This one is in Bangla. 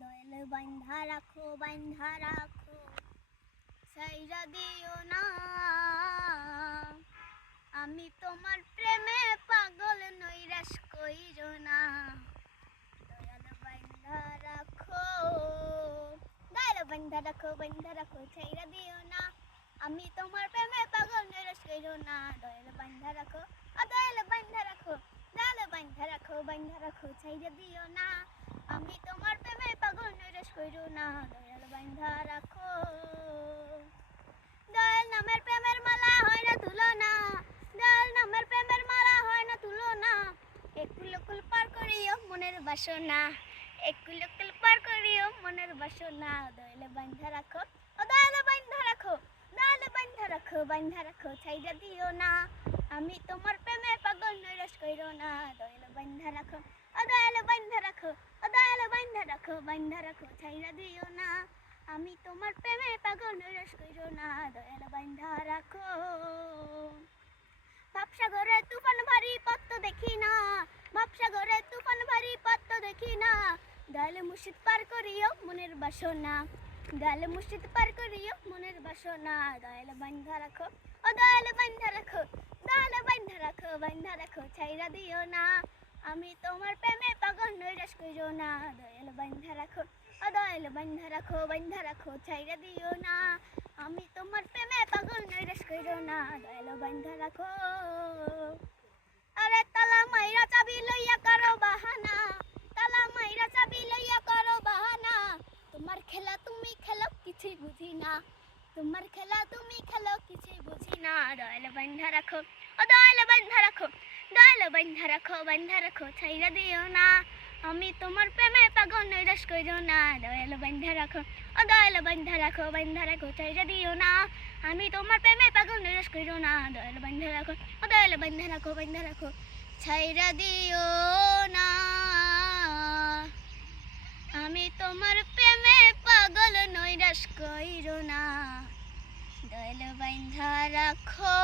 দয়াল বান্ধা রাখো ছাইরা দিও না। আমি তোমার প্রেমে পাগল নৈরাশ কইরো না। দয়াল বান্ধা রাখো ছাইরা দিও না। আমি তোমার প্রেমে পাগল নৈরাশ কইরো না। দয়াল বান্ধা রাখো দয়াল বান্ধা রাখো ছাইরা দিও না। আমি তোমার প্রেমে পাগল নৈরাশ কইরো না। দয়াল বান্ধা রাখো। দয়াল নামের প্রেমের মালা হয় না তুলনা। দয়াল নামের প্রেমের মালা হয় না তুলনা। একুল কুল পার করিও মনের বাসনা। একুল কুল পার করিও মনের বাসনা। দয়াল বান্ধা রাখো দয়াল বান্ধা রাখো ছাইরা দিও না। আমি তোমার প্রেমে পাগল নৈরাশ কইরো না। দয়াল বান্ধা রাখো দয়াল বান্ধা রাখো ছাইরা দিও না। আমি তোমার প্রেমে পাগল নৈরাশ কইরো না। দয়াল বান্ধা রাখো। ভাবসাগরে তুফান ভারী পত্ত দেখি না। ভাবসাগরে তুফান ভারী পত্ত দেখি না। দয়াল মুর্শিদ পার করিও মনের বাসনা। দয়াল মুর্শিদ পার করিও মনের বাসনা। দয়াল বান্ধা রাখো দয়াল বান্ধা রাখো ছাইরা দিও না। আমি তোমার প্রেমে পাগল নৈরাশ কইরো না। দয়াল বান্ধা রাখো দয়াল বান্ধা রাখো ছাইরা দিও না। আমি তোমার প্রেমে পাগল নৈরাশ কইরো না। দয়াল বান্ধা রাখো। আরে তালা মাইরা চাবি লইয়া করো বাহানা। তালা মাইরা চাবি লইয়া করো বাহানা। তোমার খেলা তুমি খেলো কিছুই বুঝি না। তোমার খেলা তুমি খেলো কিছুই বুঝি না। দয়াল বান্ধা রাখো দয়াল বান্ধা রাখো ছাইরা দিও না। আমি তোমার প্রেমে পাগল নৈরাশ কইরো না। দয়াল বান্ধা রাখো দয়াল বান্ধা রাখো ছাইরা দিও না। আমি তোমার প্রেমে পাগল নৈরাশ কইরো না। দয়াল বান্ধা রাখো ছাইরা দিও না। আমি তোমার প্রেমে পাগল নৈরাশ কইরো না। দয়াল বান্ধা রাখো।